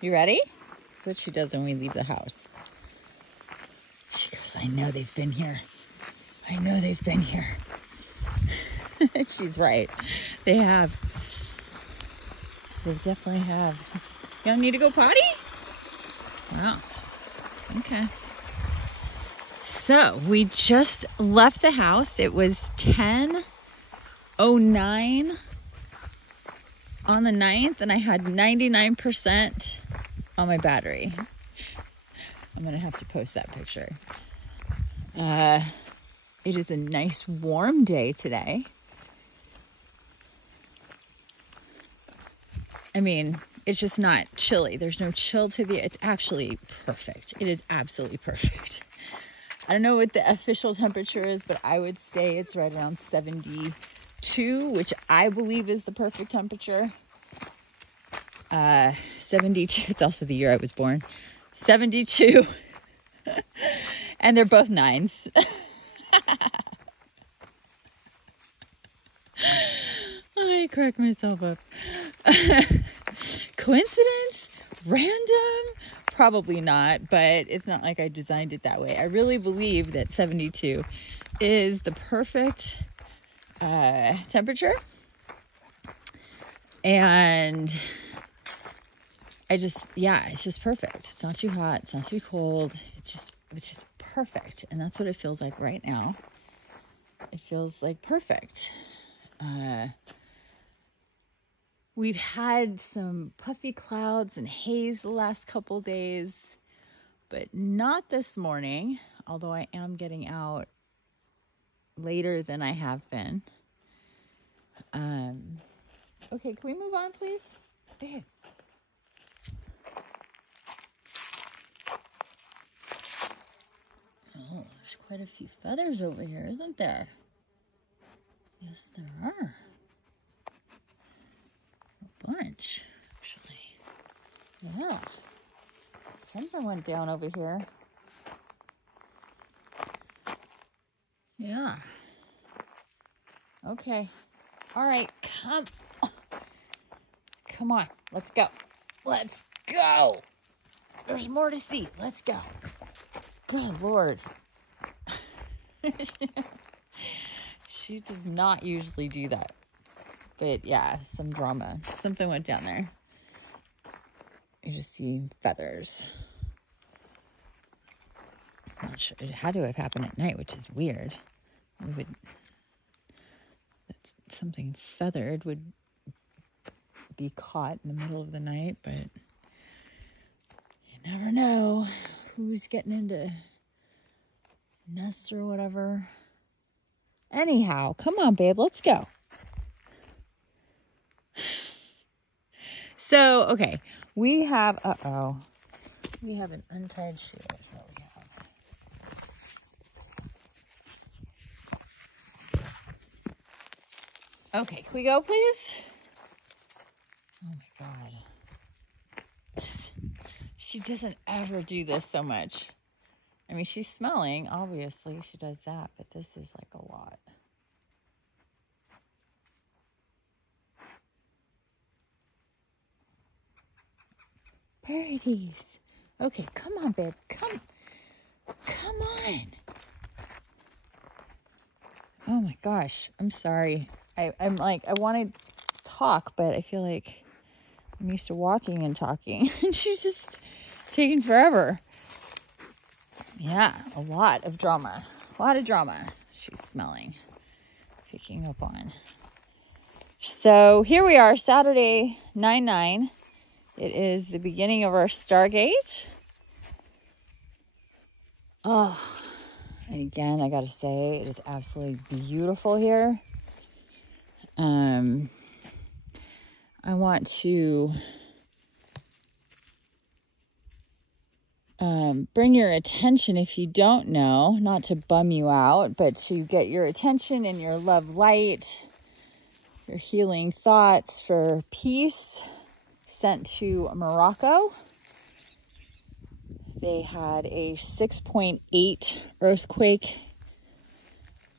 You ready? That's what she does when we leave the house. She goes, I know they've been here. I know they've been here. She's right. They have. They definitely have. You don't need to go potty? Wow. Okay. So we just left the house. It was 10:09 on the 9th, and I had 99% on my battery. I'm gonna have to post that picture. It is a nice warm day today. I mean, it's just not chilly. There's no chill to the, it's actually perfect. It is absolutely perfect. I don't know what the official temperature is, but I would say it's right around 72, which I believe is the perfect temperature. 72, it's also the year I was born. 72. And they're both 9s. I crack myself up. Coincidence? Random? Probably not, but it's not like I designed it that way. I really believe that 72 is the perfect temperature. And I just, yeah, it's just perfect. It's not too hot. It's not too cold. It's just perfect. And that's what it feels like right now. It feels like perfect. We've had some puffy clouds and haze the last couple days, but not this morning, although I am getting out later than I have been. Okay, can we move on, please? Babe. Oh, there's quite a few feathers over here, isn't there? Yes, there are. A bunch, actually. Yeah. Something went down over here. Yeah. Okay. All right, come on. Let's go. Let's go. There's more to see. Let's go. Good Lord. She does not usually do that. But yeah, some drama. Something went down there. You just see feathers. I'm not sure. It had to have happened at night, which is weird. Something feathered would be caught in the middle of the night, but you never know who's getting into nests or whatever. Anyhow, come on, babe, let's go. So, okay, we have, we have an untied shoe. That's what we have. Okay, can we go, please? Oh my God. She doesn't ever do this so much. I mean, she's smelling, obviously. She does that, but this is like a lot. Birdies. Okay, come on, babe. Come on. Oh my gosh. I'm sorry. I'm like, I want to talk, but I feel like I'm used to walking and talking. And she's just taking forever. Yeah, a lot of drama. A lot of drama she's smelling. Picking up on. So here we are, Saturday, 9/9. It is the beginning of our Stargate. Oh, and again, I gotta say, it is absolutely beautiful here. I want to bring your attention, if you don't know, not to bum you out, but to get your attention and your love light, your healing thoughts for peace sent to Morocco. They had a 6.8 earthquake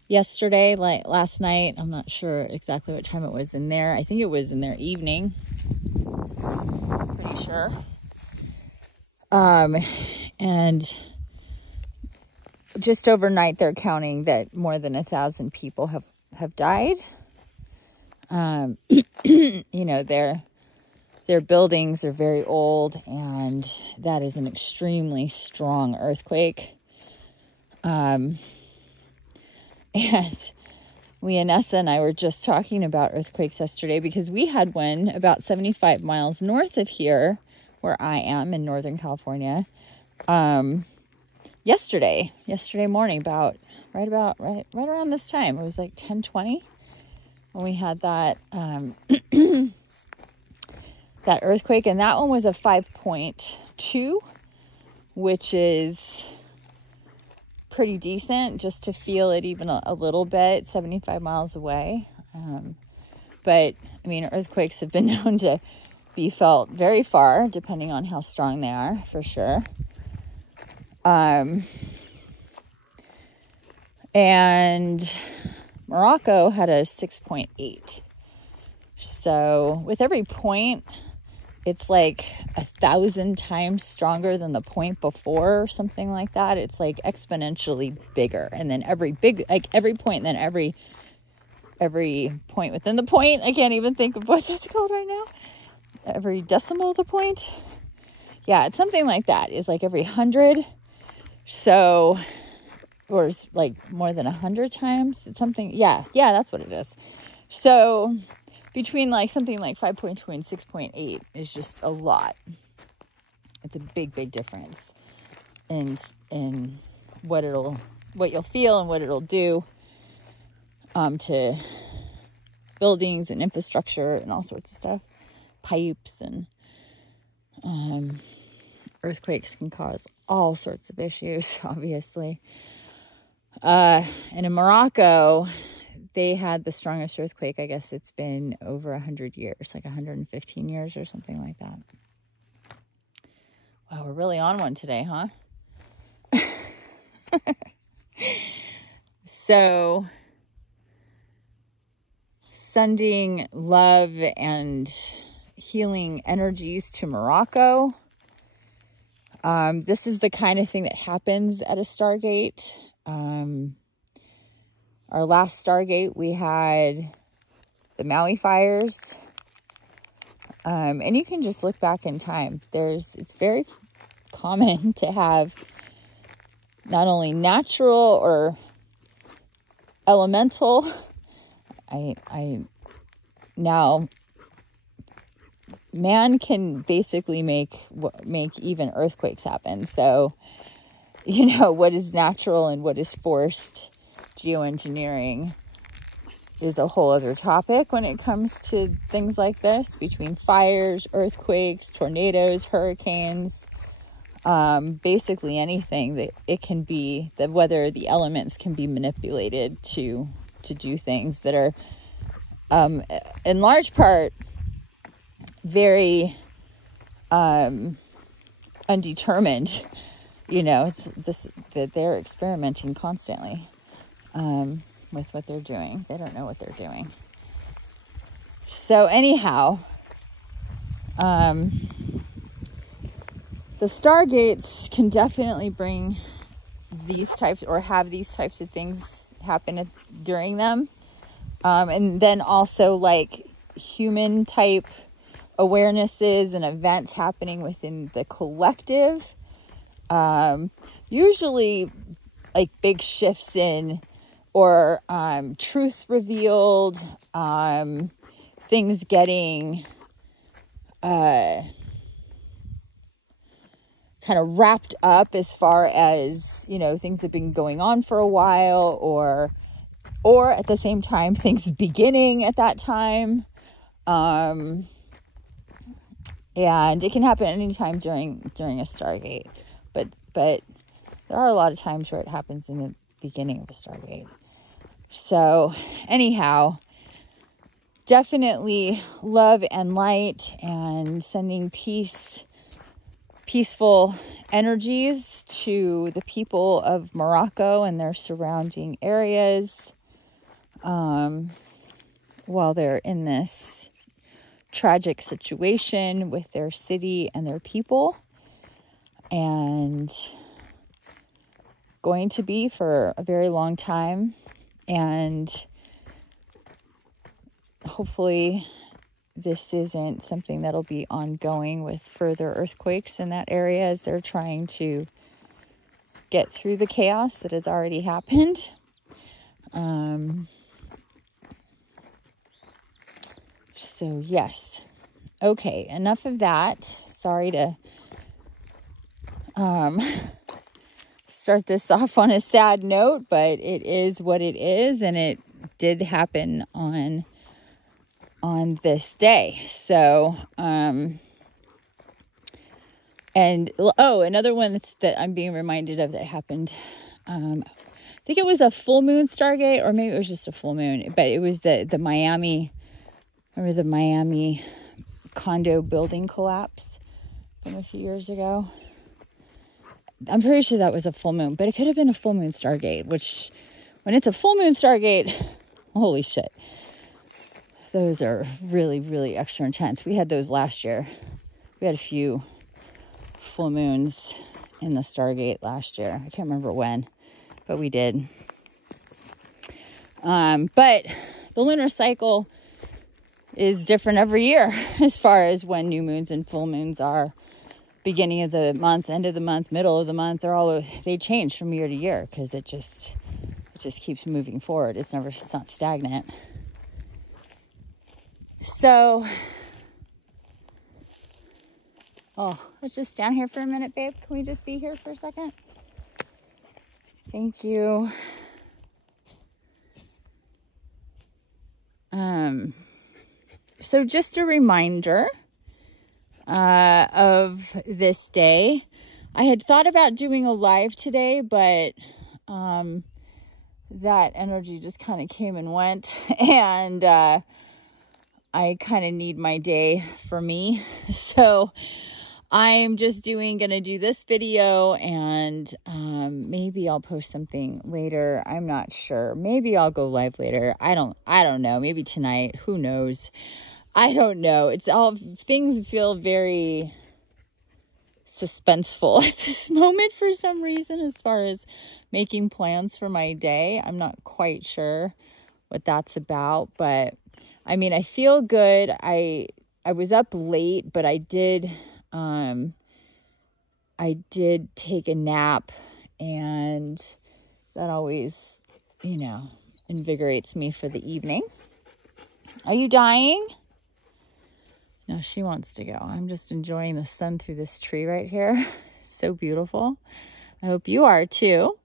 yesterday, like last night. I'm not sure exactly what time it was in there. I think it was in their evening. Pretty sure. And just overnight, they're counting that more than 1,000 people have died. You know, their buildings are very old, and that is an extremely strong earthquake. And Leonessa and I were just talking about earthquakes yesterday, because we had one about 75 miles north of here, where I am in Northern California, yesterday morning, right around this time. It was like 10:20 when we had that that earthquake, and that one was a 5.2, which is pretty decent just to feel it even a little bit 75 miles away. But I mean, earthquakes have been known to be felt very far, depending on how strong they are, for sure. And Morocco had a 6.8. So with every point, it's like 1,000 times stronger than the point before, or something like that. It's like exponentially bigger. And then every point, then every point within the point, I can't even think of what that's called right now. Every decimal of the point. Yeah, it's something like that. It's like every 100. So, or it's like more than 100 times. It's something, yeah, that's what it is. So between like something like 5.2 and 6.8 is just a lot. It's a big difference in what you'll feel and what it'll do to buildings and infrastructure and all sorts of stuff. Pipes, and earthquakes can cause all sorts of issues, obviously. And in Morocco, they had the strongest earthquake. I guess it's been over 100 years, like 115 years or something like that. Wow, we're really on one today, huh? So, sending love and healing energies to Morocco. This is the kind of thing that happens at a Stargate. Our last Stargate, we had the Maui fires. And you can just look back in time. It's very common to have not only natural or elemental. Now, man can basically make even earthquakes happen. So, you know, what is natural and what is forced geoengineering is a whole other topic when it comes to things like this, between fires, earthquakes, tornadoes, hurricanes, basically anything that it can be, that whether the elements can be manipulated to do things that are in large part very undetermined. You know, it's this, that they're experimenting constantly with what they're doing. They don't know what they're doing. So anyhow, the Stargates can definitely bring these types, or have these types of things happen during them. And then also like human type awarenesses and events happening within the collective. Usually like big shifts in, or truths revealed, things getting kind of wrapped up, as far as, you know, things have been going on for a while, or at the same time things beginning at that time. And it can happen anytime during a Stargate, but there are a lot of times where it happens in the beginning of a Stargate. So anyhow, definitely love and light, and sending peaceful energies to the people of Morocco and their surrounding areas, while they're in this tragic situation with their city and their people. and going to be for a very long time. And hopefully this isn't something that'll be ongoing with further earthquakes in that area as they're trying to get through the chaos that has already happened. So yes. Okay, enough of that. Sorry to start this off on a sad note, but it is what it is, and it did happen on this day. So, and another one that I'm being reminded of that happened. I think it was a full moon Stargate, or maybe it was just a full moon, but it was the Miami. Remember the Miami condo building collapse from a few years ago? I'm pretty sure that was a full moon, but it could have been a full moon Stargate, which when it's a full moon Stargate, holy shit. Those are really, really extra intense. We had those last year. We had a few full moons in the Stargate last year. I can't remember when, but we did. But the lunar cycle is different every year as far as when new moons and full moons are. Beginning of the month, end of the month, middle of the month, they change from year to year because it just keeps moving forward. It's not stagnant. So, let's just stand here for a minute, babe. Can we just be here for a second? Thank you. So just a reminder of this day. I had thought about doing a live today, but that energy just kind of came and went, and I kind of need my day for me. So I'm just gonna do this video, and maybe I'll post something later. I'm not sure. Maybe I'll go live later. I don't know. Maybe tonight. Who knows? I don't know. Things feel very suspenseful at this moment for some reason, as far as making plans for my day. I'm not quite sure what that's about, but I mean, I feel good. I was up late, but I did take a nap, and that always, invigorates me for the evening. Are you dying? No, she wants to go. I'm just enjoying the sun through this tree right here. So beautiful. I hope you are too.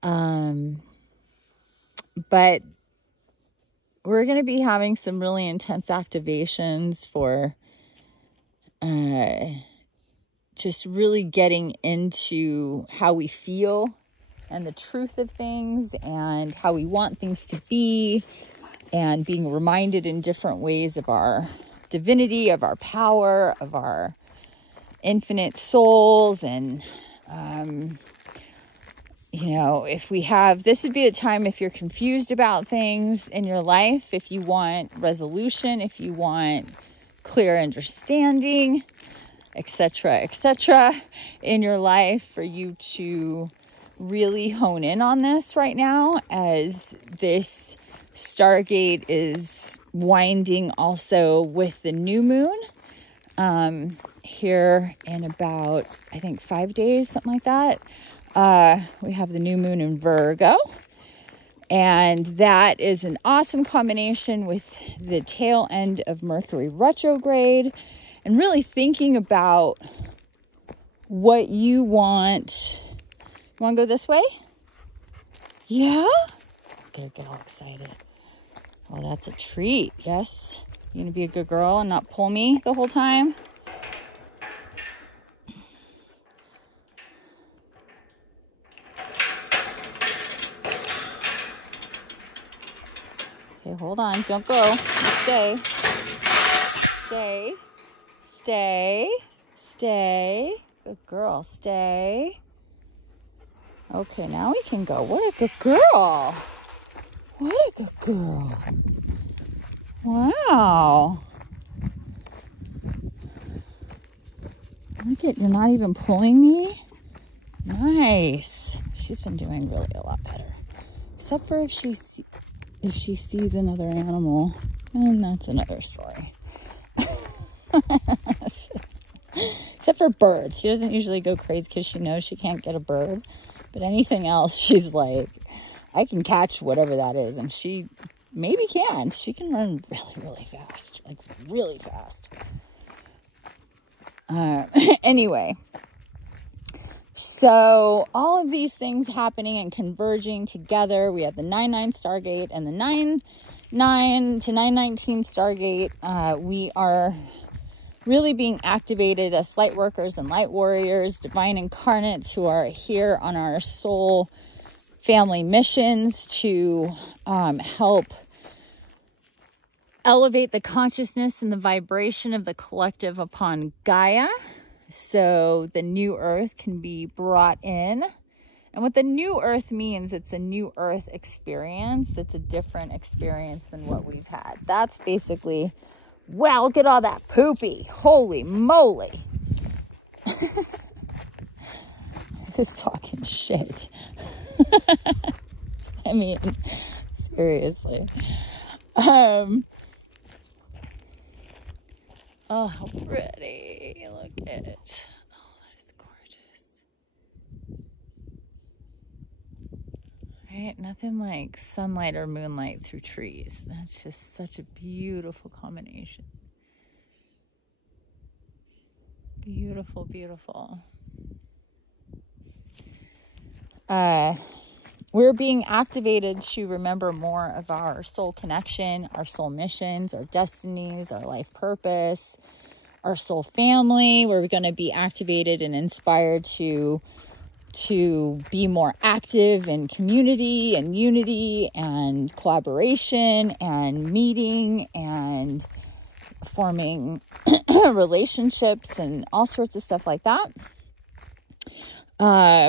But we're going to be having some really intense activations for just really getting into how we feel and the truth of things and how we want things to be, and being reminded in different ways of our divinity, of our power, of our infinite souls. And if we have, this would be the time if you're confused about things in your life, if you want resolution, if you want clear understanding, etc., in your life, for you to really hone in on this right now, as this Stargate is winding also with the new moon here in about, I think, 5 days, something like that. We have the new moon in Virgo, and that is an awesome combination with the tail end of Mercury retrograde, and really thinking about what you want. You want to go this way? Yeah? Gonna get all excited. Oh, that's a treat. Yes. You gonna be a good girl and not pull me the whole time? Okay, hold on. Don't go. Stay. Stay. Stay. Stay. Good girl. Stay. Okay, now we can go. What a good girl. What a good girl. Wow. Look at, you're not even pulling me. Nice. She's been doing really a lot better. Except for if she sees another animal, and that's another story. Except for birds. She doesn't usually go crazy because she knows she can't get a bird. But anything else, she's like, I can catch whatever that is. And she maybe can. She can run really, really fast. Like, really fast. Anyway. So, all of these things happening and converging together. We have the 9-9 Stargate and the 9-9 to 9-19 Stargate. We are really being activated as light workers and light warriors, divine incarnates who are here on our soul family missions to help elevate the consciousness and the vibration of the collective upon Gaia, so the new earth can be brought in. And what the new earth means, it's a new earth experience. It's a different experience than what we've had. That's basically, wow, look at all that poopy. Holy moly. Just talking shit. I mean, seriously. Oh, how pretty. Look at it. Oh, that is gorgeous. Right? Nothing like sunlight or moonlight through trees. That's just such a beautiful combination. Beautiful, beautiful. We're being activated to remember more of our soul connection, our soul missions, our destinies, our life purpose, our soul family. We're going to be activated and inspired to be more active in community and unity and collaboration and meeting and forming relationships and all sorts of stuff like that,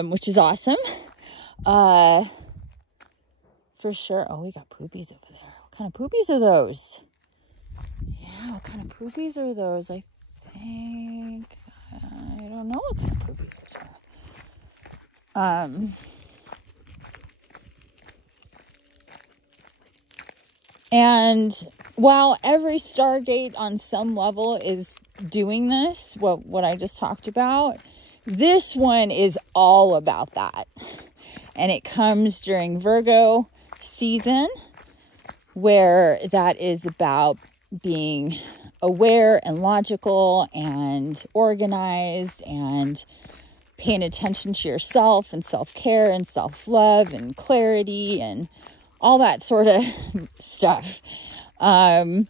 which is awesome. For sure. Oh, we got poopies over there. What kind of poopies are those? Yeah, what kind of poopies are those? I think, I don't know what kind of poopies those are. And while every Stargate on some level is doing this, what I just talked about, this one is all about that. And it comes during Virgo season, where that is about being aware and logical and organized and paying attention to yourself and self-care and self-love and clarity and all that sort of stuff. And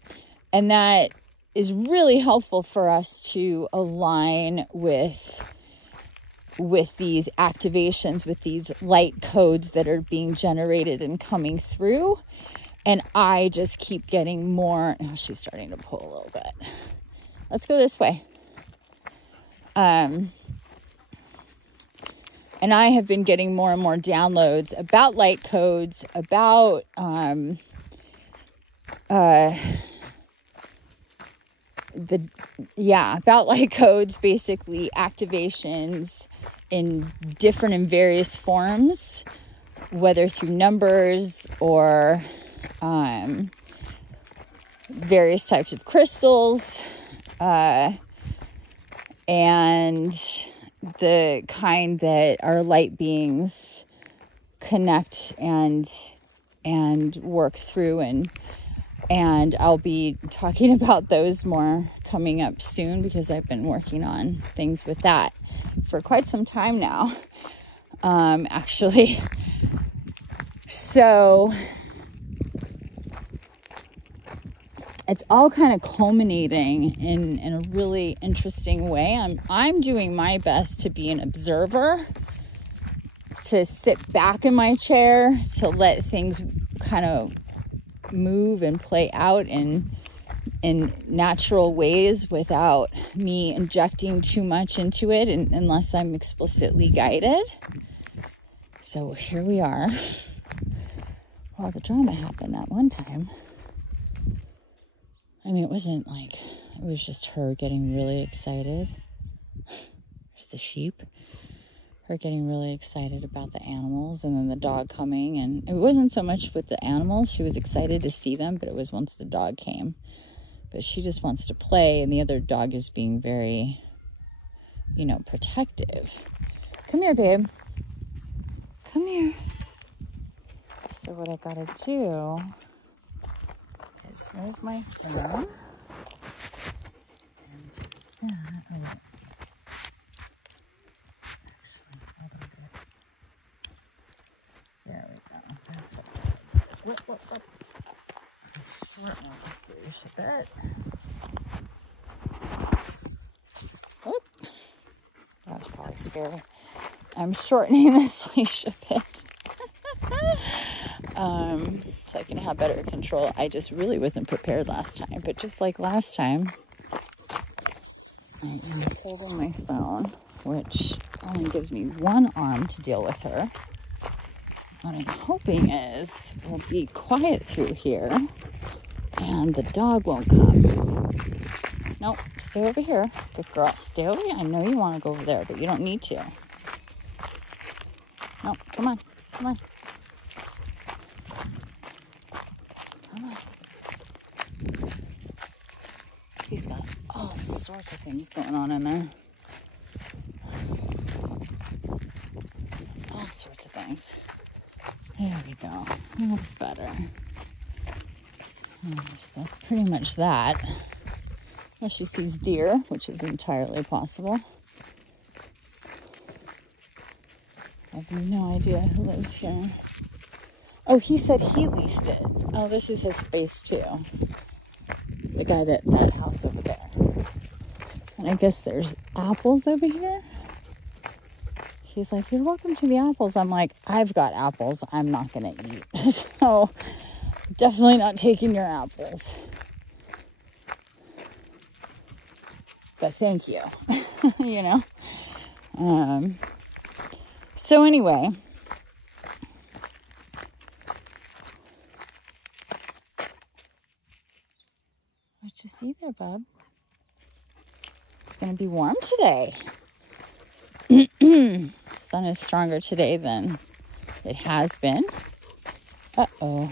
that is really helpful for us to align with these activations, with these light codes that are being generated and coming through. And I just keep getting more. Oh, she's starting to pull a little bit. Let's go this way. And I have been getting more and more downloads about light codes, about about light codes, basically activations in different and various forms, whether through numbers or various types of crystals, and the kind that our light beings connect and work through, and I'll be talking about those more coming up soon, because I've been working on things with that for quite some time now, actually. So it's all kind of culminating in a really interesting way. I'm doing my best to be an observer, to sit back in my chair, to let things kind of move and play out in natural ways without me injecting too much into it, unless I'm explicitly guided. So here we are. Well, the drama happened that one time. I mean, it wasn't like, it was just her getting really excited. There's the sheep. Her getting really excited about the animals, and then the dog coming. And it wasn't so much with the animals. She was excited to see them, but it was once the dog came. But she just wants to play, and the other dog is being very, you know, protective. Come here, babe. Come here. So what I gotta do is move my phone. And oh, wait. There we go. That's what. Whoop. Short one, leash a bit. Whoop. That's probably scary. I'm shortening this leash a bit. So I can have better control. I just really wasn't prepared last time. But just like last time, I am holding my phone, which only gives me one arm to deal with her. What I'm hoping is we'll be quiet through here and the dog won't come. Nope, stay over here. Good girl. Stay over here. I know you want to go over there, but you don't need to. No, come on. Come on. Come on. He's got all sorts of things going on in there. All sorts of things. There we go. That's better. So that's pretty much that. Unless she sees deer, which is entirely possible. I have no idea who lives here. Oh, he said he leased it. Oh, this is his space too. The guy that house over there. And I guess there's apples over here. He's like, you're welcome to the apples. I'm like, I've got apples I'm not gonna eat. So definitely not taking your apples. But thank you. You know? So anyway. What you see there, bub? It's gonna be warm today. Sun is stronger today than it has been. Uh-oh.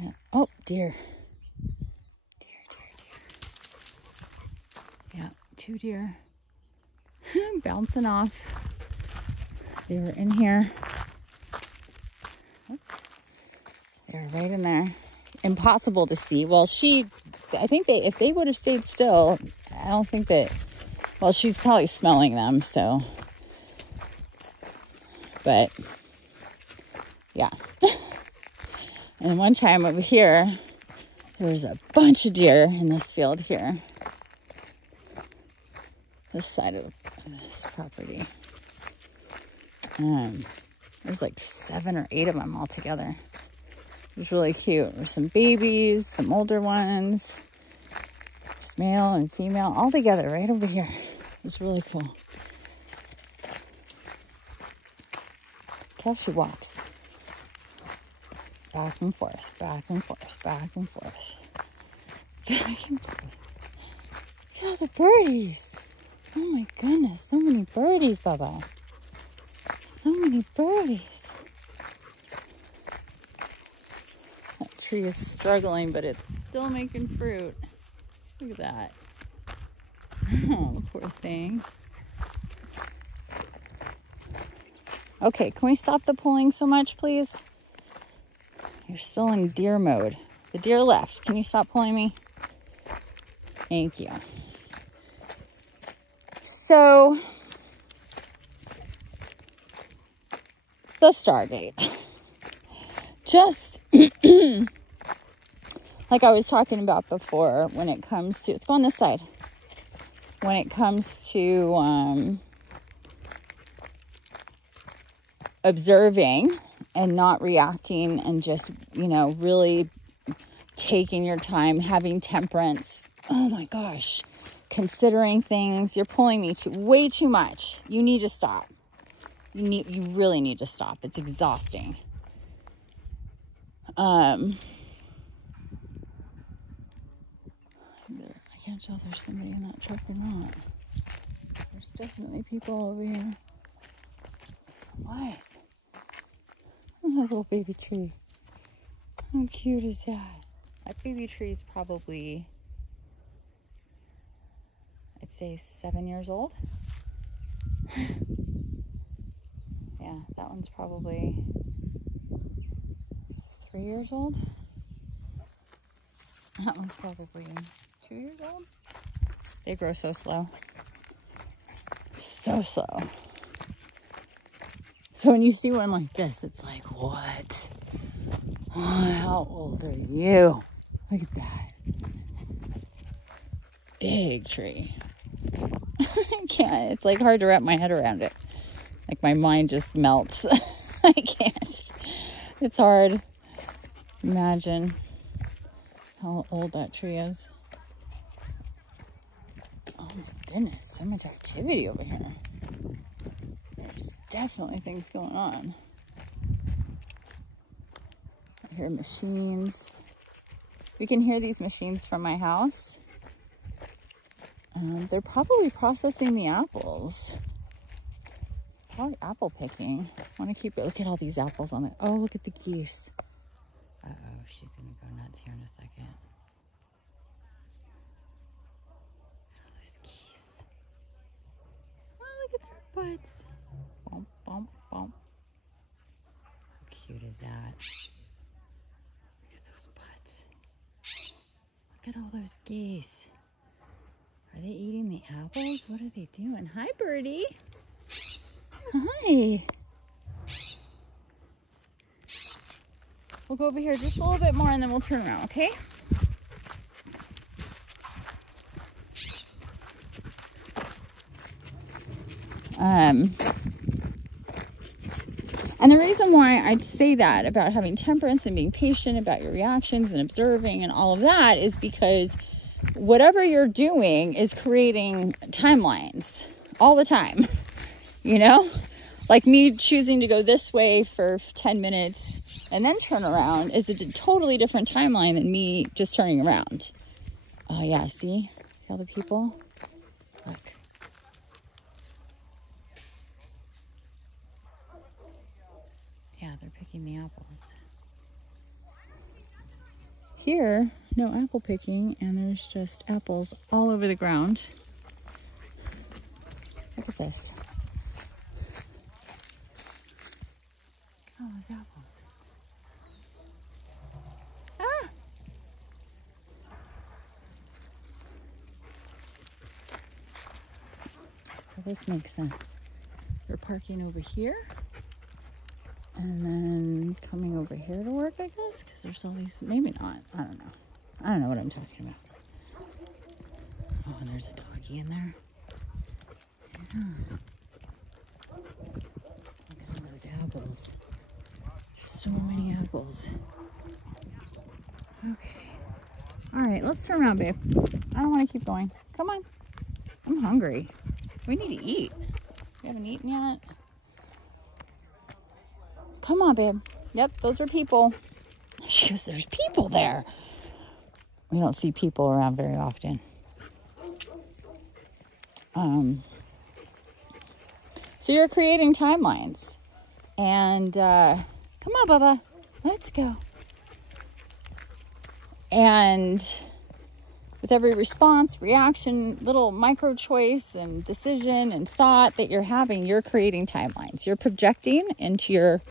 Yeah. Oh, deer. Yeah, 2 deer. Bouncing off. They were in here. Oops. They were right in there. Impossible to see. Well, I think if they would have stayed still, I don't think that, well, she's probably smelling them, so. But, yeah. And one time over here, there was a bunch of deer in this field here. This side of this property. There's like 7 or 8 of them all together. It was really cute. There's some babies, some older ones. There's male and female all together right over here. It was really cool. Look how she walks. Back and forth, back and forth, back and forth. Back and forth. Look at all the birdies. Oh my goodness, so many birdies, Bubba. So many birdies. That tree is struggling, but it's still making fruit. Look at that. Oh, poor thing. Okay, can we stop the pulling so much, please? You're still in deer mode. The deer left. Can you stop pulling me? Thank you. So, the Stargate. Just like I was talking about before, when it comes to, let's go on this side. When it comes to observing and not reacting and just, you know, really taking your time, having temperance. Oh my gosh. Considering things. You're pulling me way too much. You need to stop. You really need to stop. It's exhausting. I can't tell if there's somebody in that truck or not. There's There's definitely people over here. What? Oh, a little baby tree. How cute is that? That baby tree is probably, I'd say 7 years old. Yeah, that one's probably 3 years old. That one's probably 2 years old. They grow so slow. So slow. So when you see one like this, it's like, what? Oh, how old are you? Look at that. Big tree. I can't. It's like hard to wrap my head around it. Like my mind just melts. I can't. It's hard. Imagine how old that tree is. Oh my goodness, so much activity over here. There's definitely things going on. I hear machines. We can hear these machines from my house. They're probably processing the apples. Probably apple picking. I want to keep it. Look at all these apples on it. Oh, look at the geese. Uh-oh, she's going to go nuts here in a second. Look at all those geese. Oh, look at their butts. Bump, bump, bump. How cute is that? Look at those butts. Look at all those geese. Are they eating the apples? What are they doing? Hi, birdie. Hi. We'll go over here just a little bit more and then we'll turn around, okay? And the reason why I'd say that about having temperance and being patient about your reactions and observing and all of that is because whatever you're doing is creating timelines all the time, you know? Like me choosing to go this way for 10 minutes and then turn around is a totally different timeline than me just turning around. Oh yeah, see all the people? Look. Yeah, they're picking the apples. Here, no apple picking, and there's just apples all over the ground. Look at this. Oh, those apples. Ah! So this makes sense. They're parking over here. And then coming over here to work, I guess, because there's all these, maybe not, I don't know. I don't know what I'm talking about. Oh, and there's a doggy in there. Yeah. Look at all those apples. So many apples. Okay. All right, let's turn around, babe. I don't want to keep going. Come on. I'm hungry. We need to eat. We haven't eaten yet. Come on, babe. Yep, those are people. She goes, there's people there. We don't see people around very often. So you're creating timelines. And come on, Bubba. Let's go. And with every response, reaction, little micro choice and decision and thought that you're having, you're creating timelines. You're projecting into your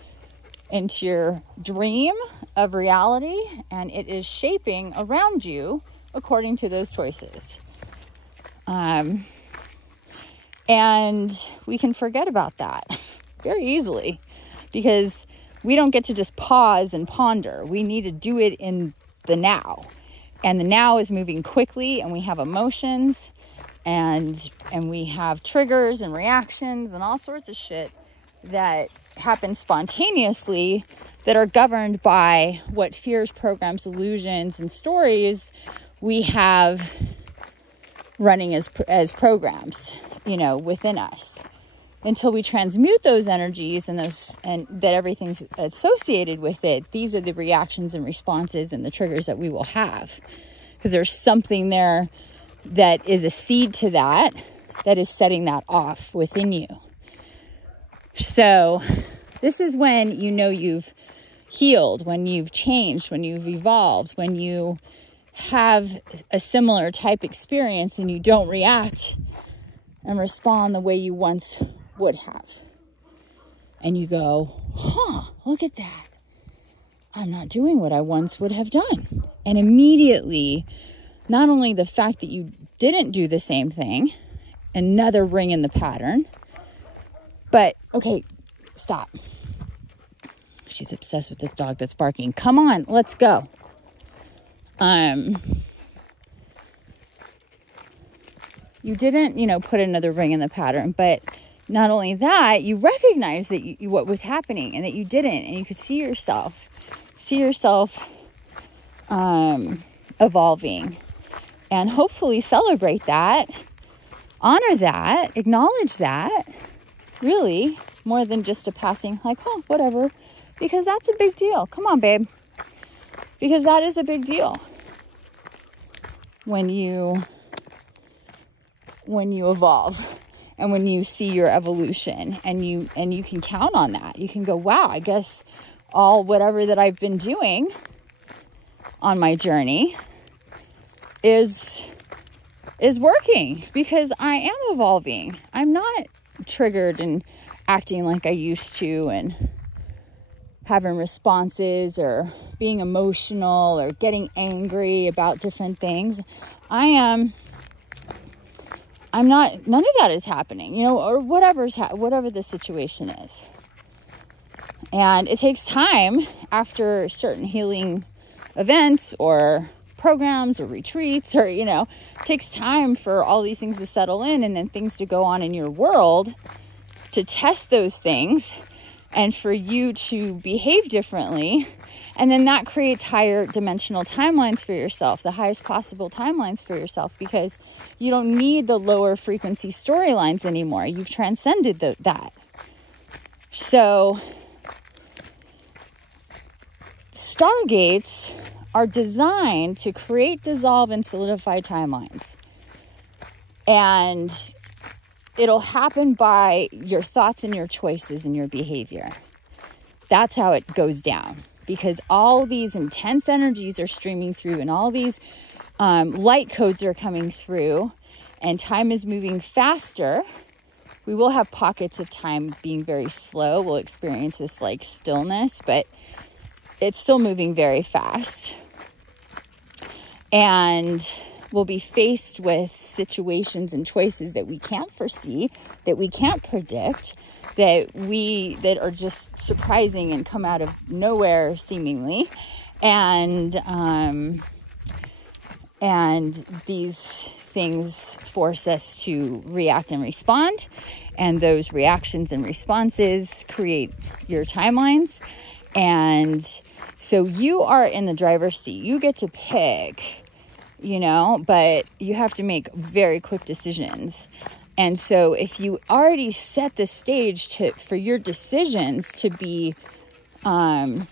dream of reality, and it is shaping around you according to those choices. And we can forget about that very easily because we don't get to just pause and ponder. We need to do it in the now. And the now is moving quickly, and we have emotions and we have triggers and reactions and all sorts of shit that happen spontaneously that are governed by what fears, programs, illusions, and stories we have running as programs, you know, within us. Until we transmute those energies and that everything's associated with it, these are the reactions and responses and the triggers that we will have. Because there's something there that is a seed to that that is setting that off within you. So this is when you know you've healed, when you've changed, when you've evolved, when you have a similar type experience and you don't react and respond the way you once would have. And you go, huh, look at that. I'm not doing what I once would have done. And immediately, not only the fact that you didn't do the same thing, another ring in the pattern, but, okay, stop. She's obsessed with this dog that's barking. Come on, let's go. You didn't, put another ring in the pattern, but not only that, you recognize that what was happening and that you didn't, and you could see yourself evolving, and hopefully celebrate that, honor that, acknowledge that, really, more than just a passing, like, oh, whatever, because that's a big deal. Come on, babe. Because that is a big deal when you evolve and when you see your evolution, and you can count on that. You can go, wow, I guess whatever that I've been doing on my journey is working, because I am evolving. I'm not triggered and acting like I used to and having responses or being emotional or getting angry about different things. I'm not, none of that is happening, or whatever the situation is. And it takes time after certain healing events or programs or retreats, or, it takes time for all these things to settle in, and then things to go on in your world to test those things and for you to behave differently. And then that creates higher dimensional timelines for yourself, the highest possible timelines for yourself, because you don't need the lower frequency storylines anymore. You've transcended that. So Stargates are designed to create, dissolve, and solidify timelines. And it'll happen by your thoughts and your choices and your behavior. That's how it goes down. Because all these intense energies are streaming through, and all these light codes are coming through, and time is moving faster. We will have pockets of time being very slow. We'll experience this like stillness, but it's still moving very fast. And we'll be faced with situations and choices that we can't foresee, that we can't predict, that are just surprising and come out of nowhere seemingly. And these things force us to react and respond. And those reactions and responses create your timelines. And so you are in the driver's seat. You get to pick, but you have to make very quick decisions. And so if you already set the stage for your decisions to be, come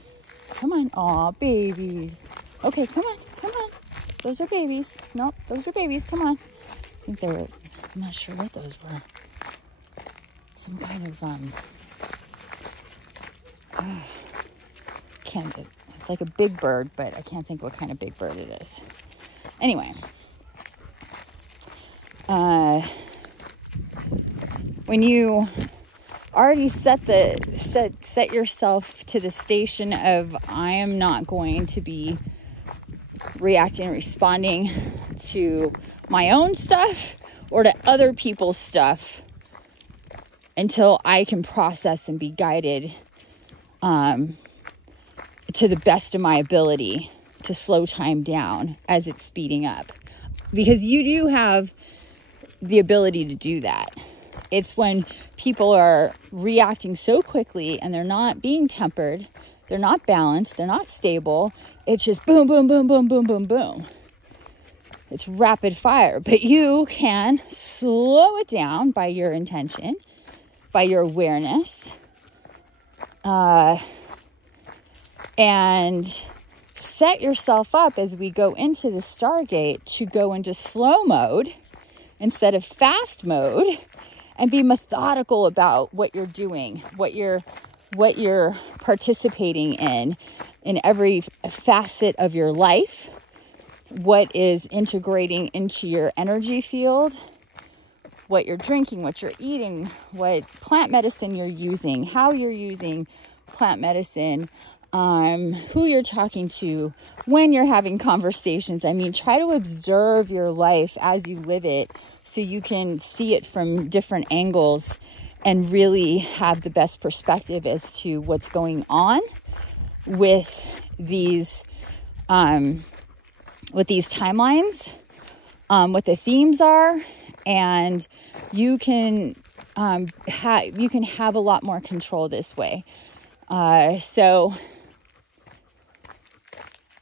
on, aw, babies. Okay, come on. Those are babies. Nope, those are babies, come on. I think I'm not sure what those were. Some kind of, it's like a big bird, but I can't think what kind of big bird it is. Anyway, when you already set yourself to the station of, I am not going to be reacting and responding to my own stuff or to other people's stuff until I can process and be guided to the best of my ability to slow time down as it's speeding up. Because you do have the ability to do that. It's when people are reacting so quickly and they're not being tempered, they're not balanced, they're not stable. It's just boom, boom, boom, boom, boom, boom, boom. It's rapid fire. But you can slow it down by your intention, by your awareness, and set yourself up as we go into the Stargate to go into slow mode instead of fast mode, and be methodical about what you're doing, what you're participating in every facet of your life, what is integrating into your energy field, what you're drinking, what you're eating, what plant medicine you're using, how you're using plant medicine, who you're talking to, when you're having conversations. I mean, try to observe your life as you live it so you can see it from different angles and really have the best perspective as to what's going on with these timelines, what the themes are, and you can have a lot more control this way. So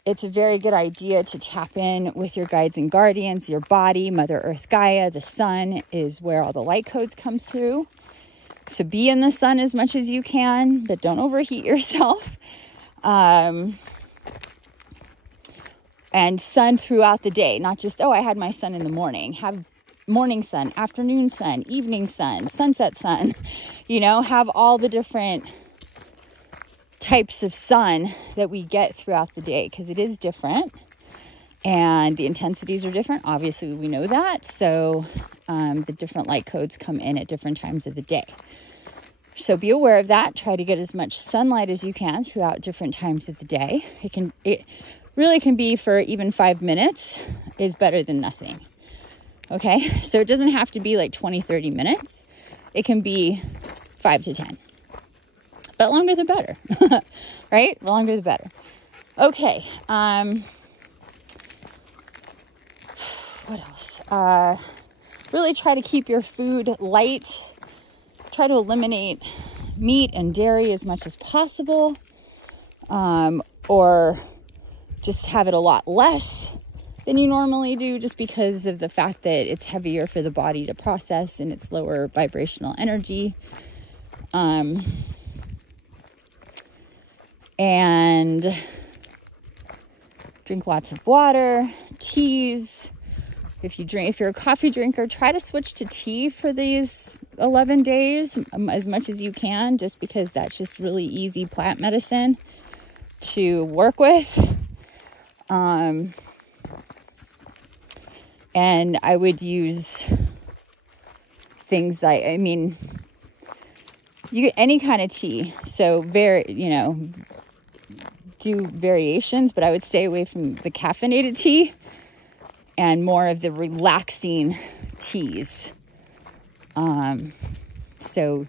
it's a very good idea to tap in with your guides and guardians, your body, Mother Earth Gaia. The sun is where all the light codes come through. So be in the sun as much as you can, but don't overheat yourself. And sun throughout the day, not just, oh, I had my sun in the morning. Have morning sun, afternoon sun, evening sun, sunset sun. You know, have all the different types of sun that we get throughout the day, because it is different and the intensities are different. Obviously, we know that. So the different light codes come in at different times of the day. So be aware of that. Try to get as much sunlight as you can throughout different times of the day. It really can be for even 5 minutes is better than nothing. Okay, so it doesn't have to be like 20-30 minutes. It can be 5 to 10, but longer the better. Right? Longer the better. Okay, what else? Really try to keep your food light. Try to eliminate meat and dairy as much as possible, or just have it a lot less than you normally do, just because of the fact that it's heavier for the body to process and it's lower vibrational energy. And drink lots of water, teas. If you're a coffee drinker, try to switch to tea for these 11 days as much as you can, just because that's just really easy plant medicine to work with. And I would use things like, I mean, you get any kind of tea. So do variations, but I would stay away from the caffeinated tea and more of the relaxing teas. So,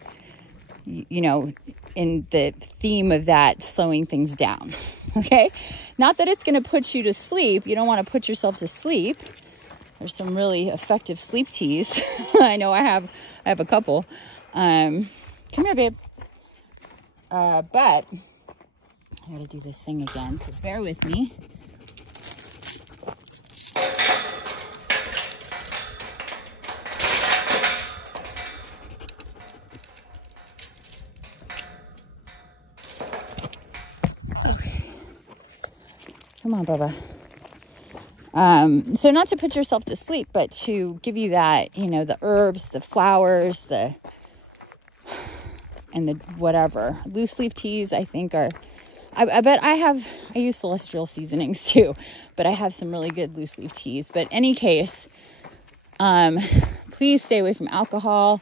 in the theme of that, slowing things down. Okay. Not that it's going to put you to sleep. You don't want to put yourself to sleep. There's some really effective sleep teas. I know I have a couple. Come here, babe. But I gotta do this thing again, so bear with me. Okay. Come on, Bubba. So not to put yourself to sleep, but to give you that, the herbs, the flowers, and the whatever. Loose leaf teas, I think I bet I use celestial seasonings too, but I have some really good loose leaf teas. But in any case, please stay away from alcohol,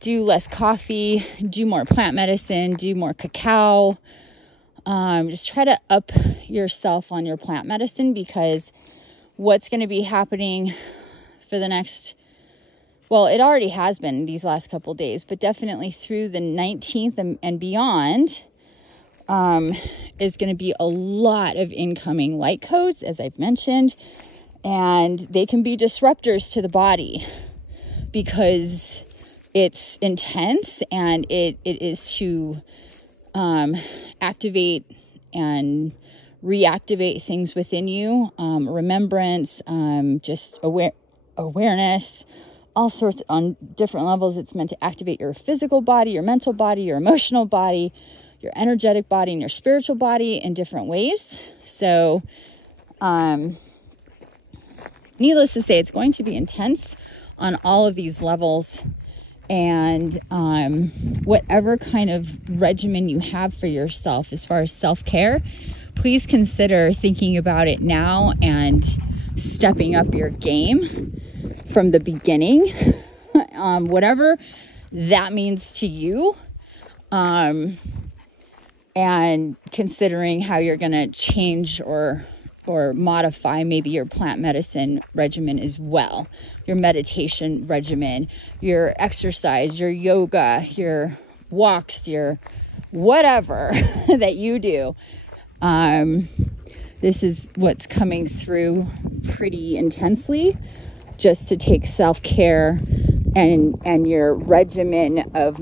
do less coffee, do more plant medicine, do more cacao. Just try to up yourself on your plant medicine, because what's going to be happening for the next, well, it already has been these last couple days, but definitely through the 19th and beyond, is going to be a lot of incoming light codes, as I've mentioned, and they can be disruptors to the body because it's intense, and it is to activate and reactivate things within you, remembrance, just awareness, all sorts on different levels. It's meant to activate your physical body, your mental body, your emotional body, your energetic body, and your spiritual body in different ways. So, needless to say, it's going to be intense on all of these levels. And whatever kind of regimen you have for yourself as far as self-care, please consider thinking about it now and stepping up your game from the beginning, whatever that means to you, and considering how you're going to change or modify maybe your plant medicine regimen as well, your meditation regimen, your exercise, your yoga, your walks, your whatever that you do. This is what's coming through pretty intensely, just to take self-care and your regimen of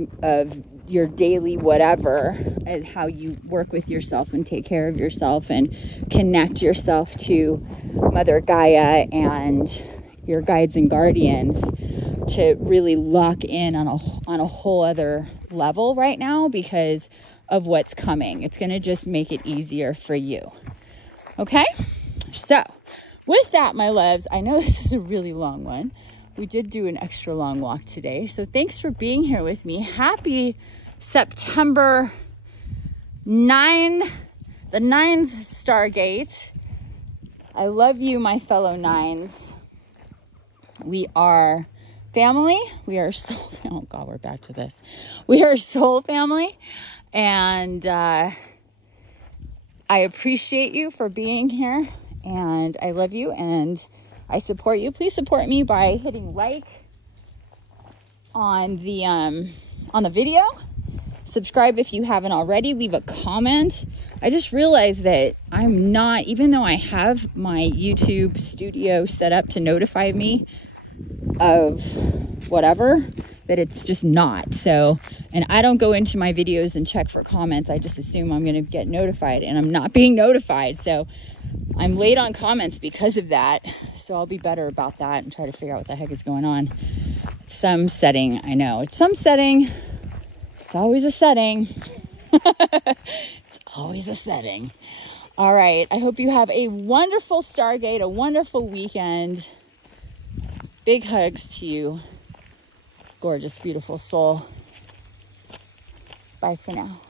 your daily whatever, and how you work with yourself and take care of yourself and connect yourself to Mother Gaia and your guides and guardians, to really lock in on a whole other level right now because of what's coming. It's going to just make it easier for you. Okay? So with that, my loves, I know this is a really long one. We did do an extra long walk today. So thanks for being here with me. Happy September 9, the 9th Stargate. I love you, my fellow 9s. We are family. We are soul. Oh God, we're back to this. We are soul family. And I appreciate you for being here. And I love you and I support you. Please support me by hitting like on the video. Subscribe if you haven't already. Leave a comment. I just realized that I'm not, even though I have my YouTube studio set up to notify me of whatever, that it's just not. So, and I don't go into my videos and check for comments. I just assume I'm going to get notified, and I'm not being notified. So I'm late on comments because of that. So I'll be better about that and try to figure out what the heck is going on. It's some setting. I know it's some setting. It's always a setting. It's always a setting. All right. I hope you have a wonderful Stargate, a wonderful weekend. Big hugs to you, gorgeous, beautiful soul. Bye for now.